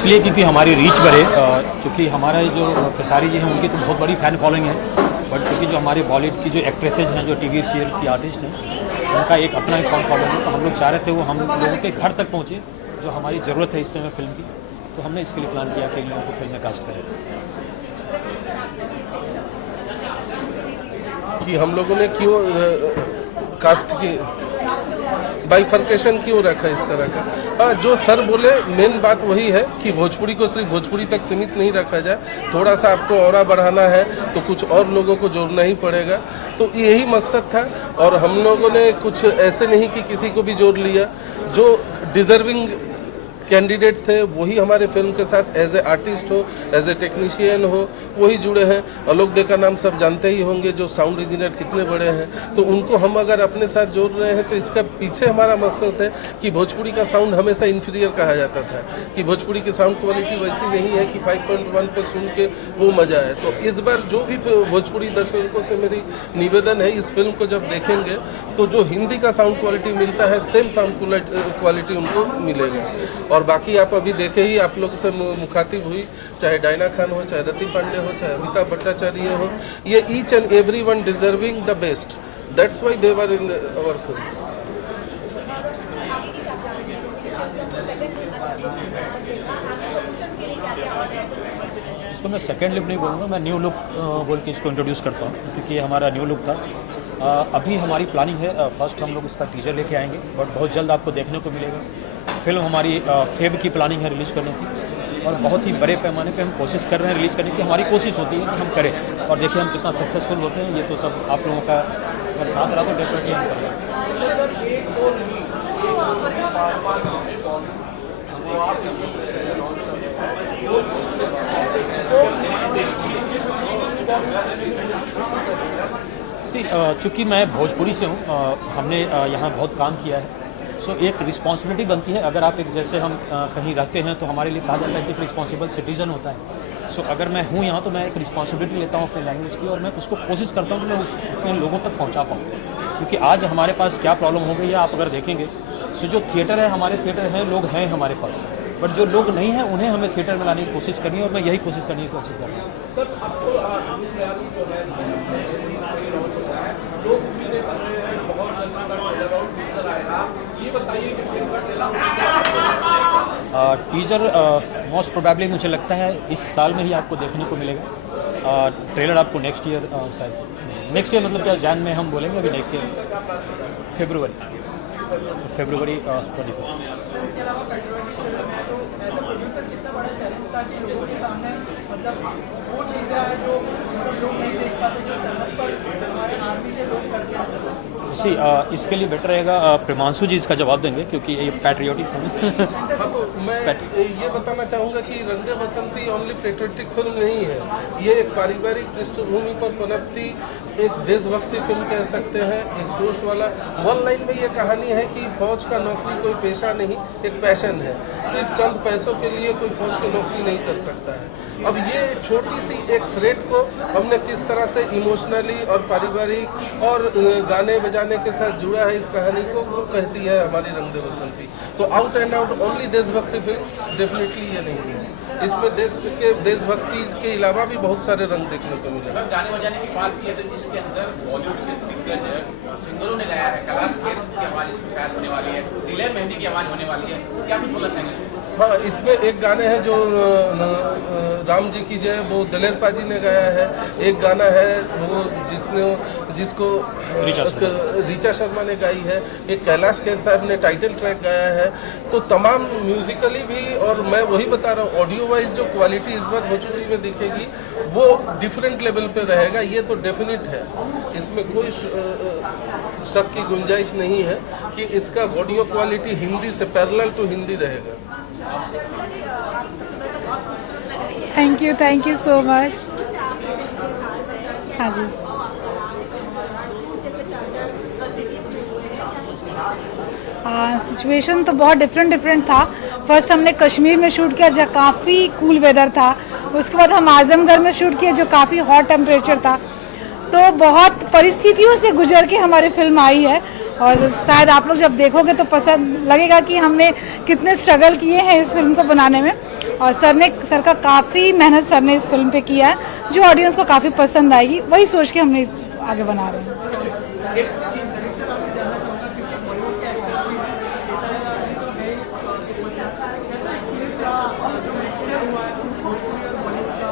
इसलिए क्योंकि हमारी रीच बढ़े, चूँकि हमारा जो खेसारी जी हैं उनकी तो बहुत बड़ी फ़ैन फॉलोइंग है, बट चूँकि जो हमारे बॉलीवुड की जो एक्ट्रेसेज हैं, जो टीवी सीरियल की आर्टिस्ट हैं, उनका एक अपना ही फ़ैन फॉलोइंग है। तो हम लोग चाह रहे थे वो हम लोगों के घर तक पहुँचे, जो हमारी ज़रूरत है इस समय फ़िल्म की। तो हमने इसके लिए प्लान किया कि इन लोगों को फिल्म में कास्ट करें। कि हम लोगों ने क्यों कास्ट की बाइफर्केशन क्यों रखा इस तरह का। हाँ, जो सर बोले मेन बात वही है कि भोजपुरी को सिर्फ भोजपुरी तक सीमित नहीं रखा जाए, थोड़ा सा आपको और बढ़ाना है तो कुछ और लोगों को जोड़ना ही पड़ेगा। तो यही मकसद था, और हम लोगों ने कुछ ऐसे नहीं कि किसी को भी जोड़ लिया। जो डिज़र्विंग कैंडिडेट थे वही हमारे फिल्म के साथ एज ए आर्टिस्ट हो, एज ए टेक्नीशियन हो, वही जुड़े हैं। आलोक दे का नाम सब जानते ही होंगे, जो साउंड इंजीनियर कितने बड़े हैं। तो उनको हम अगर अपने साथ जोड़ रहे हैं तो इसका पीछे हमारा मकसद है कि भोजपुरी का साउंड हमेशा इन्फीरियर कहा जाता था, कि भोजपुरी की साउंड क्वालिटी वैसी नहीं है कि 5.1 पे सुन के वो मज़ा आए। तो इस बार जो भी भोजपुरी दर्शकों से मेरी निवेदन है, इस फिल्म को जब देखेंगे तो जो हिंदी का साउंड क्वालिटी मिलता है सेम साउंड क्वालिटी उनको मिलेगा। और बाकी आप अभी देखे ही, आप लोग से मुखातिब हुई, चाहे डायना खान हो, चाहे रति पांडे हो, चाहे अमिताभ भट्टाचार्य हो, ये each and every one deserving the best. That's why they were in our films. इसको मैं सेकेंड लुक नहीं बोलूँगा, मैं न्यू लुक बोल के इसको इंट्रोड्यूस करता हूँ, क्योंकि ये हमारा न्यू लुक था। अभी हमारी प्लानिंग है, फर्स्ट हम लोग इसका टीजर लेके आएंगे, बट बहुत जल्द आपको देखने को मिलेगा। फिल्म हमारी फेब की प्लानिंग है रिलीज़ करने की, और बहुत ही बड़े पैमाने पे हम कोशिश कर रहे हैं रिलीज़ करने की। हमारी कोशिश होती है कि हम करें, और देखिए हम कितना सक्सेसफुल होते हैं। ये तो सब आप लोगों का अगर साथ रहा तो डेफिनेटली हम करेंगे। चूँकि मैं भोजपुरी से हूँ, हमने यहाँ बहुत काम किया है, सो एक रिस्पॉन्सिबिलिटी बनती है। अगर आप एक जैसे हम कहीं रहते हैं तो हमारे लिए कहा जाता है कि एक रिस्पॉन्सिबल सिटीज़न होता है। सो अगर मैं हूँ यहाँ तो मैं एक रिस्पॉन्सिबिलिटी लेता हूँ अपने लैंग्वेज की, और मैं उसको कोशिश करता हूँ कि मैं अपने लोगों तक पहुँचा पाऊँ। क्योंकि आज हमारे पास क्या प्रॉब्लम हो गई है आप अगर देखेंगे, सो जो थिएटर है, हमारे थिएटर हैं, लोग हैं हमारे पास, बट जो लोग नहीं हैं उन्हें हमें थिएटर में लाने की कोशिश करनी है, और मैं यही कोशिश करने की कोशिश कर रहा हूँ। सर, आपको जो है लोग उम्मीदें कर रहे हैं बहुत जल्द टीजर आएगा, ये बताइए कि फिल्म का टीजर मोस्ट प्रोबेबली मुझे लगता है इस साल में ही आपको देखने को मिलेगा। ट्रेलर आपको नेक्स्ट ईयर शायद, नेक्स्ट ईयर मतलब क्या जैन में हम बोलेंगे, अभी नेक्स्ट ईयर फरवरी 24। इसके अलावा पेट्रोल में तो एज ए प्रोड्यूसर कितना बड़ा चैलेंज था कि लोगों के सामने मतलब वो चीज़ें आए जो मतलब लोग नहीं देख पाते, जो सरहद पर हमारे आर्मी के लोग करते हैं। इसके लिए बेटर रहेगा प्रेमांशु जी इसका जवाब देंगे, क्योंकि ये पैट्रियोटिक फिल्म। हाँ, तो मैं ये बताना चाहूँगा कि रंगे बसंती ओनली पेट्रियोटिक फिल्म नहीं है, ये एक पारिवारिक पृष्ठभूमि पर पनपती एक देशभक्ति फिल्म कह सकते हैं, एक जोश वाला। वन लाइन में ये कहानी है कि फौज का नौकरी कोई पेशा नहीं, एक पैशन है। सिर्फ चंद पैसों के लिए कोई फौज की नौकरी नहीं कर सकता है। अब ये छोटी सी एक थ्रेड को हमने किस तरह से इमोशनली और पारिवारिक और गाने बजाने के साथ जुड़ा है इस कहानी को, वो कहती है हमारी रंग दे बसंती। तो आउट एंड आउट ओनली देशभक्ति फिल्म डेफिनेटली ये नहीं है। इसमें देशभक्ति के अलावा भी बहुत सारे रंग देखने को मिले। सर, गाने बजाने की बात की है तो इसके अंदर बॉलीवुड से दिग्गज सिंगरों ने गाया है, कैलाश खेर की आवाज़ इसमें शायद होने वाली है, दिलेर मेहंदी की आवाज़ होने वाली है, क्या कुछ बोलना चाहेंगे? हाँ, इसमें एक गाने हैं जो राम जी की जय, वो दिलेर पाजी ने गाया है। एक गाना है वो जिसको रीचा शर्मा ने गाई है। एक कैलाश खेर साहब ने टाइटल ट्रैक गाया है। तो तमाम म्यूजिकली भी, और मैं वही बता रहा हूँ ऑडियो वाइज जो क्वालिटी इस बार भोजपुरी में दिखेगी वो डिफरेंट लेवल पे रहेगा, ये तो डेफिनेट है। इसमें कोई शक की गुंजाइश नहीं है कि इसका ऑडियो क्वालिटी हिंदी से पैरेलल टू हिंदी रहेगा। Thank you so much. हाँ जी, सिचुएशन तो बहुत डिफरेंट था। फर्स्ट हमने कश्मीर में शूट किया जहाँ काफ़ी कूल वेदर था, उसके बाद हम आजमगढ़ में शूट किया जो काफ़ी हॉट टेम्परेचर था। तो बहुत परिस्थितियों से गुजर के हमारी फिल्म आई है, और शायद आप लोग जब देखोगे तो पसंद लगेगा कि हमने कितने स्ट्रगल किए हैं इस फिल्म को बनाने में। और सर का काफ़ी मेहनत सर ने इस फिल्म पे किया है, जो ऑडियंस को काफ़ी पसंद आएगी, वही सोच के हमने आगे बना रहे हैं। एक चीज डायरेक्टर आपसे जानना चाहूँगा, क्योंकि बॉलीवुड के एक्टर्स भी हैं, केसरीलाल जी तो है ही सुपरस्टार, कैसा एक्सपीरियंस रहा जो मिक्सचर हुआ है भोजपुरी और बॉलीवुड का,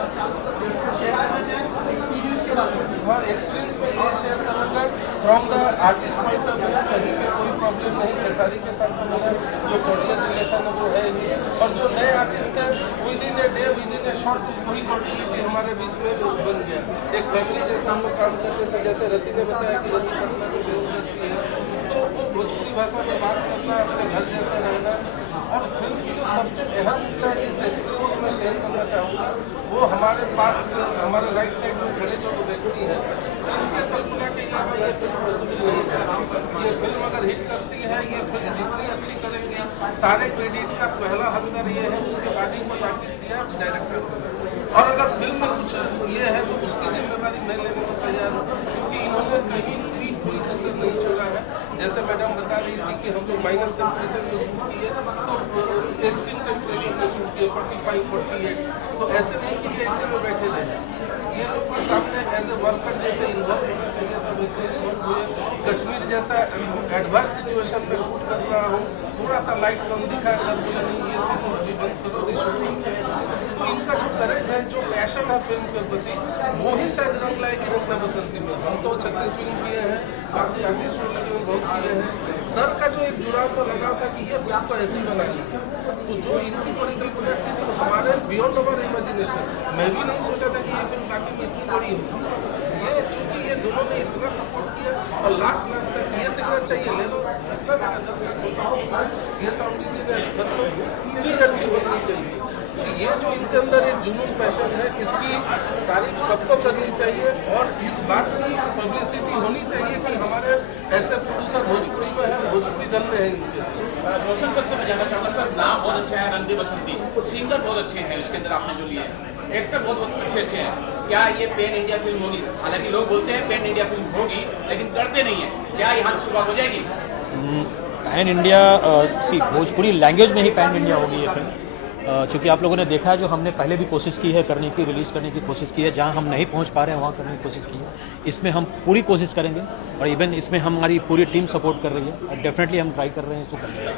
शेयर करना चाहें एक्सपीरियंस के बारे में? हाँ, एक्सपीरियंस में ये शेयर करूँगा from the artist point of view, कहीं पे कोई प्रॉब्लम नहीं, खेसारी के साथ तो मेरा जो कोऑर्डिनेट रिलेशन है वो है ही, और जो नए आर्टिस्ट हैं with in a day with in A short वही कॉन्टिन्यूटी हमारे बीच में बन गया। एक फैमिली जैसा हम लोग काम करते थे, जैसे रति ने बताया कि रति पटना से बिलोंग करती है, तो वो भोजपुरी भाषा में बात करना, अपने घर जैसा रहना, और फिल्म की जो सबसे अहम हिस्सा है जिस एक्सपीरियंस को मैं शेयर करना चाहूँगा, वो हमारे पास हमारे राइट साइड में खड़े जो व्यक्ति हैं, उनके कल्पना के अलावा ये फिल्म पॉसिबल नहीं है। ये फिल्म अगर हिट करती है, ये फिल्म जितनी अच्छी करेंगे, सारे क्रेडिट का पहला हकदार ये है, उसके बाद ही कोई आर्टिस्ट या डायरेक्टर, और अगर फिल्म में कुछ ये है तो उसकी जिम्मेदारी मैं लेने को तैयार हूँ, क्योंकि इन्होंने कहीं भी कोई कसर नहीं छोड़ा है। जैसे मैडम बता रही थी कि हम लोग माइनस टेम्परेचर में शूट किए, तो एक्सट्रीम टेम्परेचर में शूट किए 45, 48, तो ऐसे नहीं कि ये ऐसे में बैठे रहे, ये लोग के सामने एज ए वर्कर जैसे इन्वॉल्व होना चाहिए था, वैसे इन्वॉल्व हुए। कश्मीर जैसा एडवर्स सिचुएशन में शूट कर रहा हूँ, थोड़ा सा लाइट कम दिखा है, सब बोले नहीं ये सीन अभी बंद करो, नहीं शूटिंग है। तो इनका जो करेज है, जो पैशन है फिल्म के प्रति, वो ही शायद रंग लाएगी रंग बसंती में। हम तो 36 फिल्म किए हैं, बाकी आर्टिस्ट लगे हुए बहुत किए हैं। सर का जो एक जुड़ाव तो लगा था कि ये फिल्म को ऐसी बनानी है, तो जो इनकी परिकल्पना थी तो हमारे बियॉन्ड अवर इमेजिनेशन, मैं भी नहीं सोचा था कि ये फिल्म बाकी में इतनी बड़ी होगी। ये चूंकि ये दोनों ने इतना सपोर्ट किया, और लास्ट तक ये सिग्नल चाहिए ले लो, कितना लगा 10 लाख, ये साउंड इंजीनियर कर लो, चीज़ अच्छी बननी चाहिए। ये जो इनके अंदर एक जुनून पैशन है, इसकी तारीफ सबको करनी चाहिए, और इस बात की पब्लिसिटी होनी चाहिए कि हमारे ऐसे प्रोड्यूसर भोजपुरी में है, भोजपुरी धन में है इनके। रोशन सर से मैं जानना चाहता सर, नाम बहुत अच्छा है रंग दे बसंती, सिंगर बहुत अच्छे हैं इसके अंदर आपने जो लिए हैं, एक्टर बहुत अच्छे हैं, क्या ये पैन इंडिया फिल्म होगी? हालांकि लोग बोलते हैं पैन इंडिया फिल्म होगी, लेकिन करते नहीं है, क्या यहाँ से शुरुआत हो जाएगी? पैन इंडिया भोजपुरी लैंग्वेज में ही पैन इंडिया होगी ये फिल्म, चूँकि आप लोगों ने देखा है जो हमने पहले भी कोशिश की है करने की, रिलीज़ करने की कोशिश की है, जहाँ हम नहीं पहुँच पा रहे हैं वहाँ करने की कोशिश की है। इसमें हम पूरी कोशिश करेंगे, और इवन इसमें हमारी पूरी टीम सपोर्ट कर रही है, और डेफिनेटली हम ट्राई कर रहे हैं इसको करने का।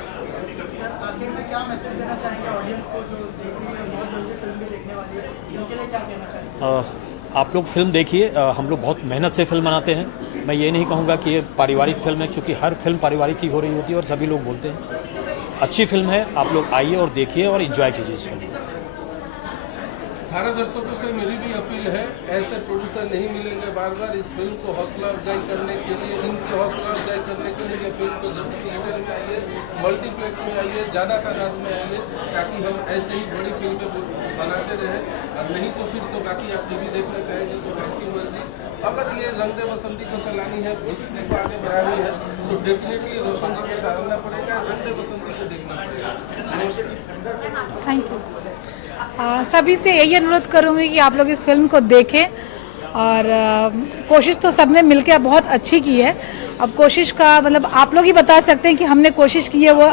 सर आखिर में क्या मैसेज देना चाहेंगे ऑडियंस को जो देख रही है, बहुत जल्दी फिल्म भी देखने वाली है, उनके लिए क्या कहना चाहेंगे? आप लोग फिल्म देखिए, हम लोग बहुत मेहनत से फिल्म बनाते हैं। मैं ये नहीं कहूँगा कि ये पारिवारिक फिल्म है, क्योंकि हर फिल्म पारिवारिक ही हो रही होती है और सभी लोग बोलते हैं। अच्छी फिल्म है, आप लोग आइए और देखिए और एंजॉय कीजिए इस फिल्म को। सारे दर्शकों से मेरी भी अपील है, ऐसे प्रोड्यूसर नहीं मिलेंगे बार बार। इस फिल्म को हौसला अफजाई करने के लिए, इनकी हौसला अफजाई करने के लिए ये फिल्म को जल्द थिएटर में आइए, मल्टीप्लेक्स में आइए, ज़्यादा तादाद में आइए, ताकि हम ऐसे ही बड़ी फिल्में बनाते रहें। और नहीं तो फिर तो बाकी आप टीवी देखना चाहेंगे तो आपकी मर्जी। अगर ये रंग दे बसंती को चलानी है, भोजपुरी को आगे बढ़ानी है, तो डेफिनेटली रोशन जी को सराहना पड़ेगा, रंग दे बसंती को देखना पड़ेगा। Thank you. सभी से यही अनुरोध करूँगी कि आप लोग इस फिल्म को देखें, और कोशिश तो सबने मिलकर बहुत अच्छी की है। अब कोशिश का मतलब आप लोग ही बता सकते हैं कि हमने कोशिश की है वो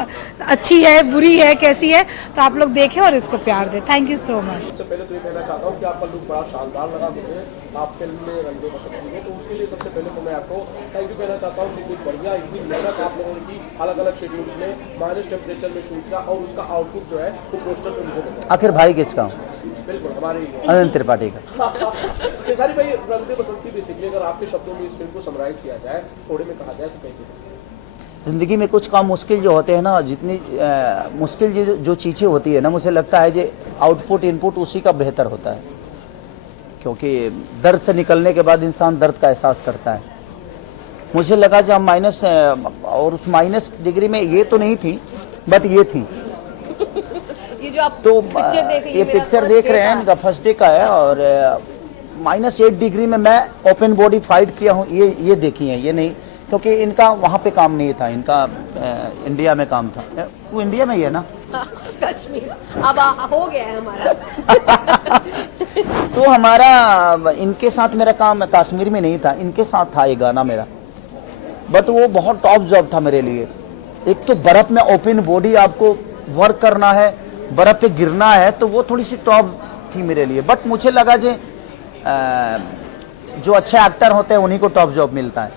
अच्छी है, बुरी है, कैसी है, तो आप लोग देखें और इसको प्यार दें। Thank you so much. सबसे पहले तो ये कहना चाहता हूँ कि आपका लुक बड़ा शानदार लगा मुझे, आप फिल्म में रंग दे बसंती में, तो उसके लिए सबसे पहले तो मैं आपको थैंक यू कहना चाहता हूँ कि कुछ बढ़िया इतनी मेहनत आप लोगों ने की, अलग अलग शेड्यूल्स में माइनस टेम्परेचर में शूट किया, और उसका आउटपुट जो है वो पोस्टर पे मुझे मिला। आखिर भाई किसका? बिल्कुल हमारे अनंत त्रिपाठी का। केसारी भाई, रंग दे बसंती बेसिकली अगर आपके शब्दों में इस फिल्म को समराइज किया जाए, थोड़े में कहा जाए तो कैसे? ज़िंदगी में कुछ काम मुश्किल जो होते हैं ना, जितनी मुश्किल जो चीज़ें होती है ना, मुझे लगता है जो आउटपुट इनपुट उसी का बेहतर होता है, क्योंकि दर्द से निकलने के बाद इंसान दर्द का एहसास करता है। मुझे लगा जब माइनस, और उस माइनस डिग्री में ये तो नहीं थी, बट ये थी। ये जो आप तो पिक्चर देख रही ये पिक्चर देख रहे हैं, इनका फर्स्ट डे का है, और -8 डिग्री में मैं ओपन बॉडी फाइट किया हूँ, ये देखी है। ये नहीं, क्योंकि इनका वहाँ पे काम नहीं था, इनका इंडिया में काम था। वो इंडिया में ही है ना? कश्मीर अब हो गया है हमारा। तो हमारा इनके साथ मेरा काम कश्मीर में नहीं था, इनके साथ था ये गाना मेरा, बट वो बहुत टॉप जॉब था मेरे लिए। एक तो बर्फ में ओपन बॉडी आपको वर्क करना है, बर्फ पे गिरना है तो वो थोड़ी सी टॉप थी मेरे लिए। बट मुझे लगा जो अच्छे एक्टर होते हैं उन्हीं को टॉप जॉब मिलता है,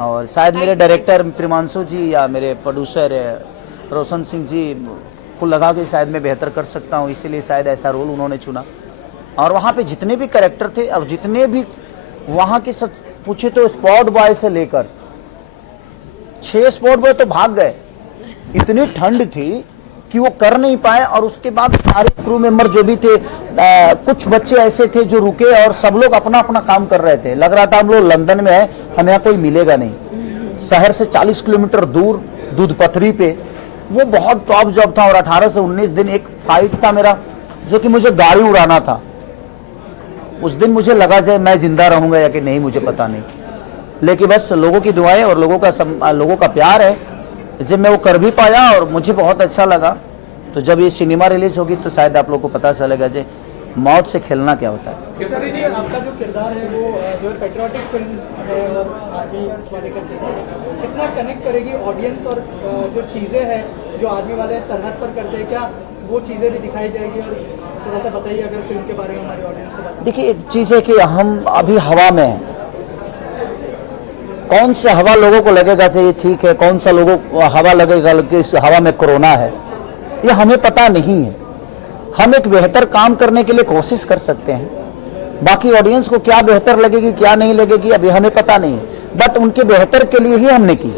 और शायद मेरे डायरेक्टर प्रिमांशु जी या मेरे प्रोड्यूसर रोशन सिंह जी को लगा कि शायद मैं बेहतर कर सकता हूँ, इसीलिए शायद ऐसा रोल उन्होंने चुना। और वहाँ पे जितने भी कैरेक्टर थे और जितने भी वहाँ के सच पूछे तो स्पॉट बॉय से लेकर 6 स्पॉट बॉय तो भाग गए, इतनी ठंड थी कि वो कर नहीं पाए। और उसके बाद सारे क्रू मेंबर जो भी थे, कुछ बच्चे ऐसे थे जो रुके और सब लोग अपना अपना काम कर रहे थे। लग रहा था हम लोग लंदन में है, हमें यहाँ कोई मिलेगा नहीं। शहर से 40 किलोमीटर दूर दूध पथरी पे वो बहुत टॉप जॉब था। और 18 से 19 दिन एक फाइट था मेरा, जो कि मुझे गाड़ी उड़ाना था। उस दिन मुझे लगा जाए मैं जिंदा रहूंगा या कि नहीं, मुझे पता नहीं, लेकिन बस लोगों की दुआएं और लोगों का प्यार है, जब मैं वो कर भी पाया और मुझे बहुत अच्छा लगा। तो जब ये सिनेमा रिलीज होगी तो शायद आप लोगों को पता चलेगा जो मौत से खेलना क्या होता है। केसरी जी, आपका जो किरदार है वो जो पेट्रियोटिक फिल्म है और आर्मी वाले का किरदार है, कितना कनेक्ट करेगी ऑडियंस, और जो चीज़ें हैं जो आर्मी वाले सरहद पर करते हैं, क्या वो चीज़ें भी दिखाई जाएगी? और थोड़ा सा बताइए अगर फिल्म के बारे में हमारी ऑडियंस को बताइए। देखिए, एक चीज़ है कि हम अभी हवा में हैं, कौन सा हवा लोगों को लगेगा चाहिए ठीक है, कौन सा लोगों को हवा लगेगा कि इस हवा में कोरोना है, ये हमें पता नहीं है। हम एक बेहतर काम करने के लिए कोशिश कर सकते हैं, बाकी ऑडियंस को क्या बेहतर लगेगी क्या नहीं लगेगी अभी हमें पता नहीं है, बट उनके बेहतर के लिए ही हमने की।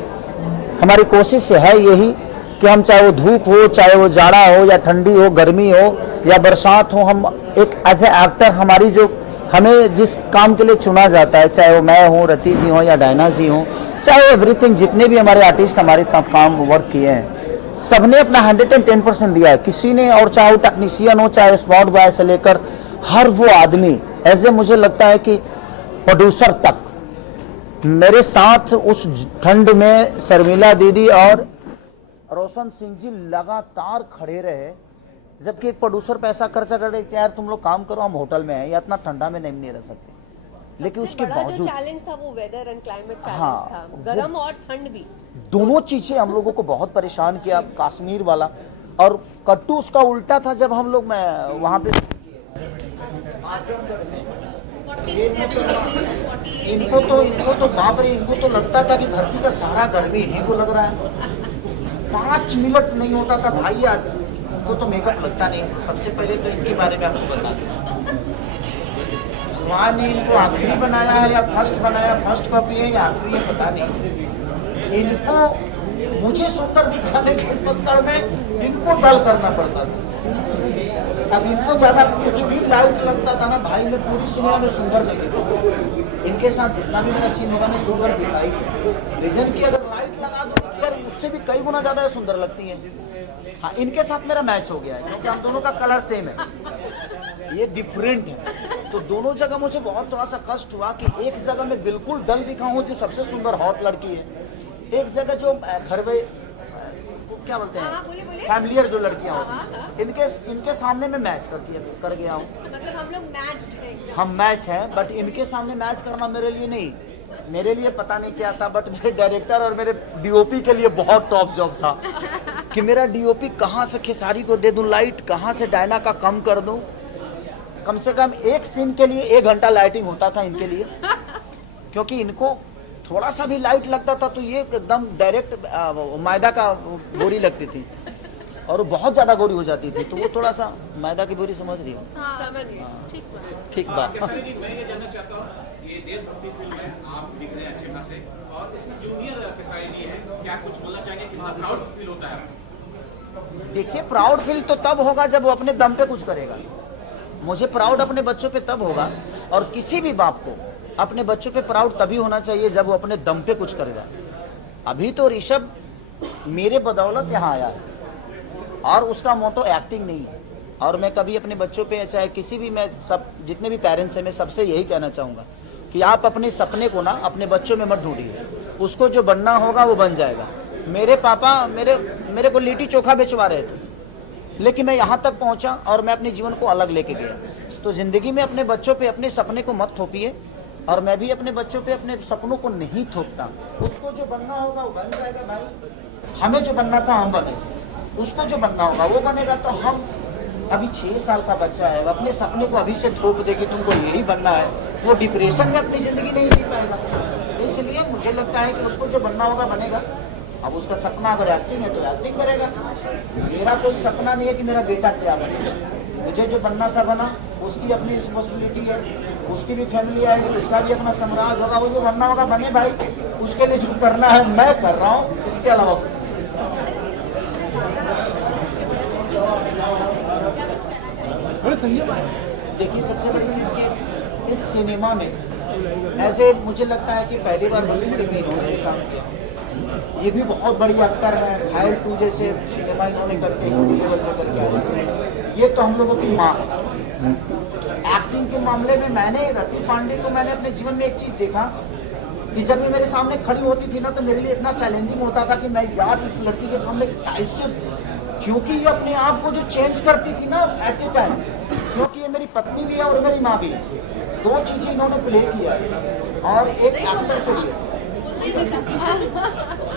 हमारी कोशिश है यही कि हम चाहे वो धूप हो, चाहे वो जाड़ा हो या ठंडी हो, गर्मी हो या बरसात हो, हम एक एज ए एक्टर हमारी जो हमें जिस काम के लिए चुना जाता है, चाहे वो मैं हूँ, रति जी हो या डायना जी हो, चाहे एवरीथिंग, जितने भी हमारे आर्टिस्ट हमारे साथ काम वर्क किए हैं, सबने अपना 110% दिया है। किसी ने, और चाहे वो टेक्नीशियन हो, चाहे स्पॉट बॉय से लेकर हर वो आदमी, ऐसे मुझे लगता है कि प्रोड्यूसर तक मेरे साथ उस ठंड में शर्मिला दीदी और रोशन सिंह जी लगातार खड़े रहे। जबकि एक प्रोड्यूसर पैसा खर्चा कर रहे कि यार तुम लोग काम करो, हम होटल में हैं या इतना ठंडा में नहीं रह सकते, लेकिन उसके बावजूद चैलेंज था वो वेदर एंड क्लाइमेट चैलेंज हाँ, था, गर्म और ठंड भी, दोनों चीजें हम लोगों को बहुत परेशान किया। कश्मीर वाला और कट्टू उसका उल्टा था, जब हम लोग वहां पे इनको तो बाप रे, इनको तो लगता था कि धरती का सारा गर्मी इन्हीं को लग रहा है। 5 मिनट नहीं होता था भाई, यार इनको तो मेकअप लगता नहीं। सबसे पहले तो इनके बारे में आपको बता दें, भगवान ने इनको आखिरी बनाया है या फर्स्ट बनाया, फर्स्ट कॉपी है या आखिरी है पता नहीं। इनको मुझे सुंदर दिखाने के पकड़ में इनको डल करना पड़ता था। अब इनको ज्यादा कुछ भी लाइट लगता था ना भाई, मैं पूरी सिनेमा में सुंदर नहीं दिखा। इनके साथ जितना भी मेरा सीन होगा मैं सुंदर दिखाई दूं। रीजन की अगर लाइट लगा दो यार, उससे भी कई गुना ज्यादा सुंदर लगती है। हाँ, इनके साथ मेरा मैच हो गया है क्योंकि हम दोनों का कलर सेम है, ये डिफरेंट है। तो दोनों जगह मुझे बहुत थोड़ा सा कष्ट हुआ कि एक जगह मैं बिल्कुल डल दिखा हूँ जो सबसे सुंदर हॉट लड़की है, एक जगह जो घर में क्या बोलते हैं फैमिलियर जो लड़कियां होती हैं, इनके सामने मैं मैच कर गया हूँ। मतलब हम लोग मैच्ड हैं, हम मैच हैं, बट इनके सामने मैच करना मेरे लिए नहीं, मेरे लिए पता नहीं क्या था, बट मेरे डायरेक्टर और मेरे डीओपी के लिए बहुत टॉप जॉब था कि मेरा डीओपी कहाँ से खेसारी को दे दूं लाइट, कहाँ से डायना का कम कर दूं। कम से कम एक सीन के लिए 1 घंटा लाइटिंग होता था इनके लिए, क्योंकि इनको थोड़ा सा भी लाइट लगता था तो ये एकदम डायरेक्ट मैदा का बोरी लगती थी और बहुत ज्यादा गोरी हो जाती थी, तो वो थोड़ा सा मैदा की बोरी समझ रही हो। समझ गए, ठीक बात। जी, मैं ये जानना चाहता हूँ, ये देशभक्ति फिल्म है, आप दिख रहे हैं अच्छे खासे, और इसमें जूनियर खेसारी जी है, क्या कुछ बोलना चाहेंगे, कितना प्राउड फील होता है? देखिए, प्राउड फील तो तब होगा जब वो अपने दम पे कुछ करेगा। मुझे प्राउड अपने बच्चों पे तब होगा, और किसी भी बाप को अपने बच्चों पे प्राउड तभी होना चाहिए जब वो अपने दम पे कुछ करेगा। अभी तो ऋषभ मेरे बदौलत यहाँ आया है और उसका मोटो एक्टिंग नहीं है, और मैं कभी अपने बच्चों पे चाहे किसी भी, मैं सब जितने भी पेरेंट्स हैं मैं सबसे यही कहना चाहूँगा कि आप अपने सपने को ना अपने बच्चों में मत ढूंढिए, उसको जो बनना होगा वो बन जाएगा। मेरे पापा मेरे को लिट्टी चोखा बेचवा रहे थे, लेकिन मैं यहाँ तक पहुँचा और मैं अपने जीवन को अलग लेके गया। तो जिंदगी में अपने बच्चों पे अपने सपने को मत थोपिए, और मैं भी अपने बच्चों पे अपने सपनों को नहीं थोपता। उसको जो बनना होगा वो बन जाएगा भाई, हमें जो बनना था हम बने। उसको जो बनना होगा वो बनेगा। तो हम अभी 6 साल का बच्चा है, अपने सपने को अभी से थोप दे कि तुमको यही बनना है, वो डिप्रेशन में अपनी ज़िंदगी नहीं जी पाएगा। इसलिए मुझे लगता है कि उसको जो बनना होगा बनेगा। अब उसका सपना अगर एक्टिंग है तो एक्टिंग करेगा। मेरा कोई सपना नहीं है कि मेरा बेटा क्या बने, मुझे जो बनना था बना, उसकी अपनी रिस्पॉन्सिबिलिटी है, उसकी भी फैमिली आएगी, उसका भी अपना साम्राज्य होगा, वो जो बनना होगा बने भाई। उसके लिए जो करना है मैं कर रहा हूँ, इसके अलावा कुछ देखिए सबसे बड़ी चीज़ कि इस सिनेमा में ऐसे मुझे लगता है कि पहली बार भोजपुरी में इन्होंने काम किया। ये भी बहुत बड़ी एक्टर है, घायल 2 जैसे सिनेमा इन्होंने करके हिंदी लेवल पर करके आए। ये तो हम लोगों की माँ है। एक्टिंग के मामले में मैंने रति पांडे को मैंने अपने जीवन में एक चीज़ देखा कि जब ये मेरे सामने खड़ी होती थी ना तो मेरे लिए इतना चैलेंजिंग होता था कि मैं यार इस लड़की के सामने कैसे, क्योंकि ये अपने आप को जो चेंज करती थी ना एट ए टाइम, क्योंकि ये मेरी पत्नी भी है और मेरी माँ भी है, 2 चीज़ें इन्होंने प्ले किया है। और एक एक्टर के लिए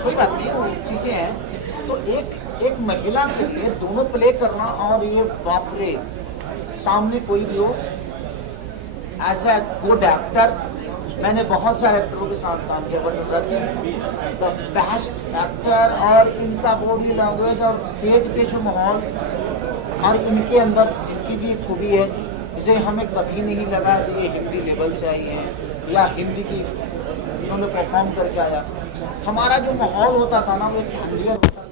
कोई बात नहीं, वो चीज़ें हैं। तो एक महिला के लिए दोनों प्ले करना, और ये बाप रे, सामने कोई भी हो एज ए गुड एक्टर। मैंने बहुत सारे एक्टरों के साथ काम किया, but Rati the best actor. और इनका बॉडी लैंग्वेज और सेट पे जो माहौल और इनके अंदर इनकी भी एक खूबी है, इसे हमें कभी नहीं लगा कि ये हिंदी लेवल से आई हैं या हिंदी की इन्होंने परफॉर्म करके आया। हमारा जो माहौल होता था ना वो एक क्लियर होता था,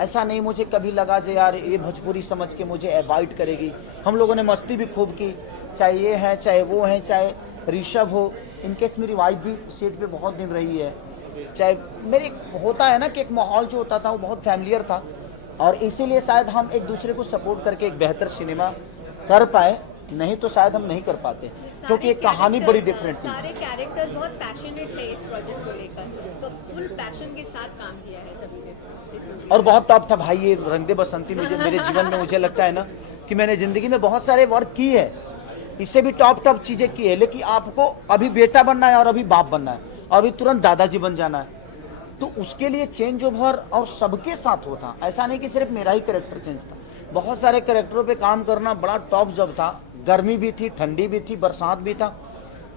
ऐसा नहीं मुझे कभी लगा कि यार ये भोजपुरी समझ के मुझे अवॉइड करेगी। हम लोगों ने मस्ती भी खूब की, चाहे ये है चाहे वो है, चाहे ऋषभ हो, इनकेस मेरी वाइफ भी सेट पे बहुत दिन रही है, चाहे मेरी होता है ना कि एक माहौल जो होता था वो बहुत फैमिलियर था। और इसीलिए शायद हम एक दूसरे को सपोर्ट करके एक बेहतर सिनेमा कर पाए, नहीं तो शायद हम नहीं कर पाते, क्योंकि एक कहानी बड़ी डिफरेंट थी। सारे कैरेक्टर्स बहुत पैशनेट है इस प्रोजेक्ट को लेकर, तो फुल पैशन के साथ काम किया है सभी ने। और बहुत टॉप था भाई ये रंग दे बसंती। मुझे मेरे जीवन में मुझे लगता है ना कि मैंने जिंदगी में बहुत सारे वर्क किए है, इससे भी टॉप चीजें की है, लेकिन आपको अभी बेटा बनना है और अभी बाप बनना है और अभी तुरंत दादाजी बन जाना है, तो उसके लिए चेंज ओवर और सबके साथ होता। ऐसा नहीं कि सिर्फ मेरा ही कैरेक्टर चेंज था, बहुत सारे कैरेक्टरों पे काम करना बड़ा टॉप जॉब था। गर्मी भी थी, ठंडी भी थी, बरसात भी था।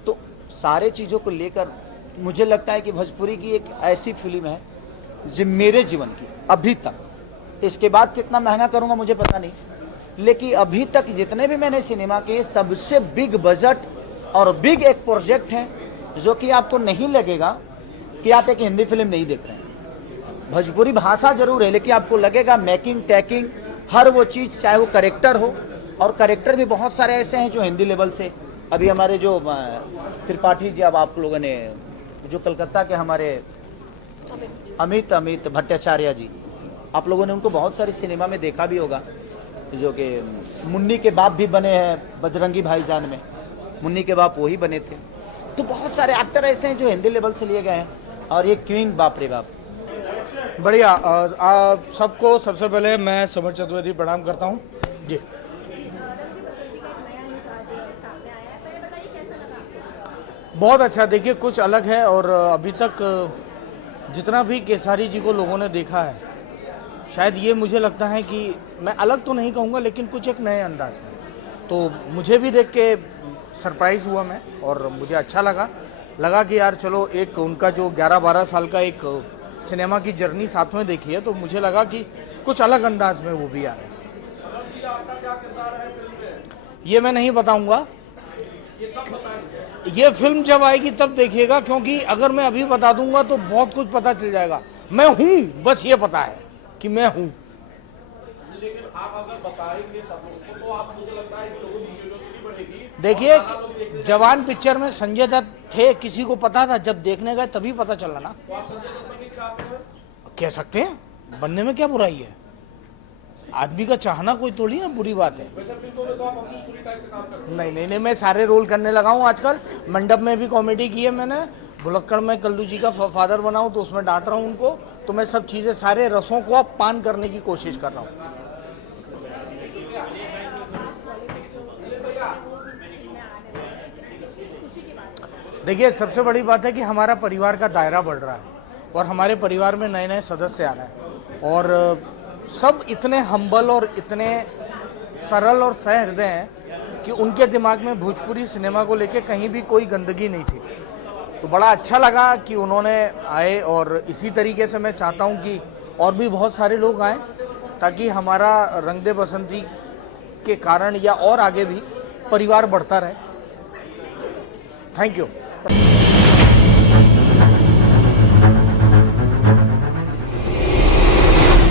तो सारे चीज़ों को लेकर मुझे लगता है कि भोजपुरी की एक ऐसी फिल्म है जो मेरे जीवन की अभी तक, इसके बाद कितना महंगा करूँगा मुझे पता नहीं, लेकिन अभी तक जितने भी मैंने सिनेमा के सबसे बिग बजट और बिग एक प्रोजेक्ट है, जो कि आपको नहीं लगेगा कि आप एक हिंदी फिल्म नहीं देख रहे हैं। भोजपुरी भाषा जरूर है, लेकिन आपको लगेगा मेकिंग टेकिंग हर वो चीज़, चाहे वो करेक्टर हो, और करेक्टर भी बहुत सारे ऐसे हैं जो हिंदी लेवल से। अभी हमारे जो त्रिपाठी जी, अब आप लोगों ने जो कलकत्ता के हमारे अमित भट्टाचार्य जी, आप लोगों ने उनको बहुत सारी सिनेमा में देखा भी होगा, जो कि मुन्नी के बाप भी बने हैं बजरंगी भाईजान में, मुन्नी के बाप वही बने थे। तो बहुत सारे एक्टर ऐसे हैं जो हिंदी लेवल से लिए गए हैं, और ये क्वीन बाप रे बाप। बढ़िया। सबको सबसे पहले मैं समर चतुर्वेदी प्रणाम करता हूँ जी। बहुत अच्छा, देखिए कुछ अलग है, और अभी तक जितना भी केसारी जी को लोगों ने देखा है, शायद ये मुझे लगता है कि मैं अलग तो नहीं कहूँगा, लेकिन कुछ एक नए अंदाज में, तो मुझे भी देख के सरप्राइज़ हुआ मैं, और मुझे अच्छा लगा कि यार चलो एक उनका जो 11-12 साल का एक सिनेमा की जर्नी साथ में देखी है, तो मुझे लगा कि कुछ अलग अंदाज में वो भी आ रहे हैं। ये मैं नहीं बताऊंगा, ये फिल्म जब आएगी तब देखिएगा, क्योंकि अगर मैं अभी बता दूंगा तो बहुत कुछ पता चल जाएगा। मैं हूं, बस ये पता है कि मैं हूं। लेकिन आप अगर बताएंगे सब लोगों को तो आप मुझे लगता है कि लोगों की क्यूरियोसिटी बढ़ेगी। देखिए जवान पिक्चर में संजय दत्त थे, किसी को पता था? जब देखने गए तभी पता चला ना। तो आप संजय दत्त बनने की चाहते हैं? कह सकते हैं, बनने में क्या बुराई है? आदमी का चाहना कोई थोड़ी ना बुरी बात है। वैसे फिल्मों में तो आप अपनी स्टोरी टाइप का काम करते हैं। नहीं, मैं सारे रोल करने लगा हूँ आजकल। मंडप में भी कॉमेडी की है मैंने, भुलक्कड़ में कल्लू जी का फादर बना हूँ तो उसमें डांट रहा हूँ उनको। तो मैं सब चीज़ें, सारे रसों को अब पान करने की कोशिश कर रहा हूँ। देखिए सबसे बड़ी बात है कि हमारा परिवार का दायरा बढ़ रहा है और हमारे परिवार में नए नए सदस्य आ रहे हैं, और सब इतने हम्बल और इतने सरल और सहृदय हैं कि उनके दिमाग में भोजपुरी सिनेमा को लेके कहीं भी कोई गंदगी नहीं थी। तो बड़ा अच्छा लगा कि उन्होंने आए, और इसी तरीके से मैं चाहता हूं कि और भी बहुत सारे लोग आएँ, ताकि हमारा रंग दे बसंती के कारण या और आगे भी परिवार बढ़ता रहे। Thank you.